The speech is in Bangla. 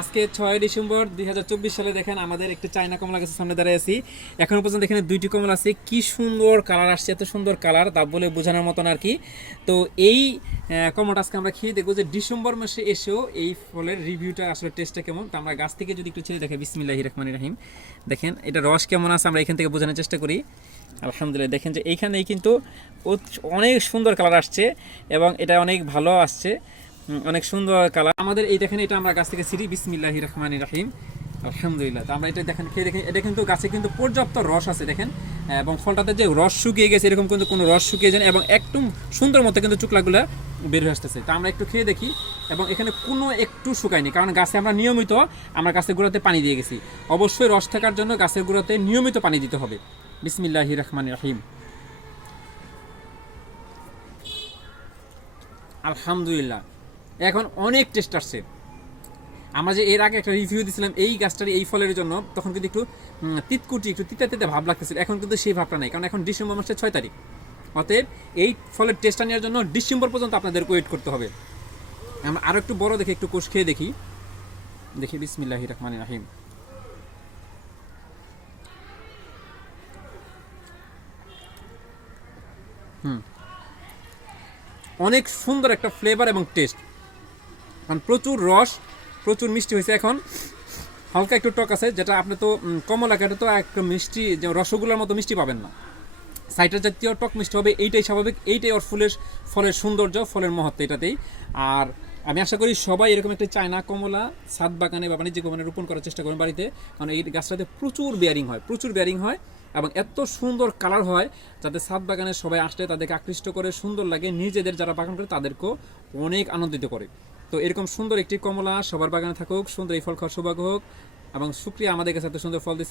আজকে 6 ডিসেম্বর 2024 সালে দেখেন আমাদের একটি চায়না কমলা গাছের সামনে দাঁড়িয়ে আছি। এখনো পর্যন্ত এখানে দুইটি কমলা আছে, কি সুন্দর কালার আসছে, এত সুন্দর কালার তা বলে বোঝানোর মতন আর কি। তো এই কমলাটা আজকে আমরা খেয়ে দেখবো যে ডিসেম্বর মাসে এসেও এই ফলের রিভিউটা আসলে টেস্টটা কেমন। তো আমরা গাছ থেকে যদি একটু ছেড়ে দেখে, বিসমিল্লাহির রহমানির রহিম, দেখেন এটা রস কেমন আছে আমরা এখান থেকে বোঝানোর চেষ্টা করি। আলহামদুলিল্লাহ, দেখেন যে এইখানেই কিন্তু অনেক সুন্দর কালার আসছে এবং এটা অনেক ভালো আসছে, অনেক সুন্দর কালার আমাদের। এই দেখেন এটা আমরা গাছ থেকে ছিঁড়ি, বিসমিল্লাহির রহমানির রহিম, আলহামদুলিল্লাহ। তো আমরা এটা দেখেন খেয়ে দেখেন, এটা কিন্তু গাছে কিন্তু পর্যাপ্ত রস আছে দেখেন, এবং ফলটাতে যে রস শুকিয়ে গেছে এরকম কিন্তু কোনো রস শুকিয়ে যায় না, এবং একটু সুন্দর মতো কিন্তু চুকলাগুলো বের হয়ে আসতেছে। তো আমরা একটু খেয়ে দেখি, এবং এখানে কোনো একটু শুকায়নি, কারণ গাছে আমরা নিয়মিত আমরা গাছের গোড়াতে পানি দিয়ে গেছি। অবশ্যই রস থাকার জন্য গাছের গোড়াতে নিয়মিত পানি দিতে হবে। বিসমিল্লাহির রহমানির রহিম, আলহামদুলিল্লাহ, এখন অনেক টেস্ট আসছে। আমরা যে এর আগে একটা রিভিউ দিয়েছিলাম এই গাছটার এই ফলের জন্য, তখন কিন্তু একটু তিতকুটি, একটু তিতা তিতা ভাব লাগতেছিল, এখন কিন্তু সেই ভাবটা নেই, কারণ এখন ডিসেম্বর মাসের 6 তারিখ। অতএব এই ফলের টেস্টটা নেওয়ার জন্য ডিসেম্বর পর্যন্ত আপনাদের ওয়েট করতে হবে। আমরা আরও একটু বড় দেখে একটু কোষ খেয়ে দেখি, দেখি বিসমিল্লাহির রহমানির রহিম। অনেক সুন্দর একটা ফ্লেভার এবং টেস্ট, কারণ প্রচুর রস, প্রচুর মিষ্টি হয়েছে। এখন হালকা একটু টক আছে, যেটা আপনি তো কমলা কাটে তো একটা মিষ্টি, যে রসগোল্লার মতো মিষ্টি পাবেন না, সাইটার জাতীয় টক মিষ্টি হবে, এইটাই স্বাভাবিক, এইটাই ওর ফলের সৌন্দর্য, ফলের মহত্ব এটাতেই। আর আমি আশা করি সবাই এরকম একটা চায়না কমলা ছাদ বাগানে বা বাণিজ্যিক বাগানে রোপণ করার চেষ্টা করবেন বাড়িতে, কারণ এই গাছটাতে প্রচুর বেয়ারিং হয়, প্রচুর বেয়ারিং হয়, এবং এত সুন্দর কালার হয় যাতে ছাদ বাগানে সবাই আসলে তাদেরকে আকৃষ্ট করে, সুন্দর লাগে, নিজেদের যারা বাগান করে তাদেরকেও অনেক আনন্দিত করে। তো এরকম সুন্দর একটি কমলা সবার বাগানে থাকুক, সুন্দর এই ফল খাওয়ার সৌভাগ্য হোক, এবং শুকরিয়া আমাদের কাছে এত সুন্দর ফল দিচ্ছে।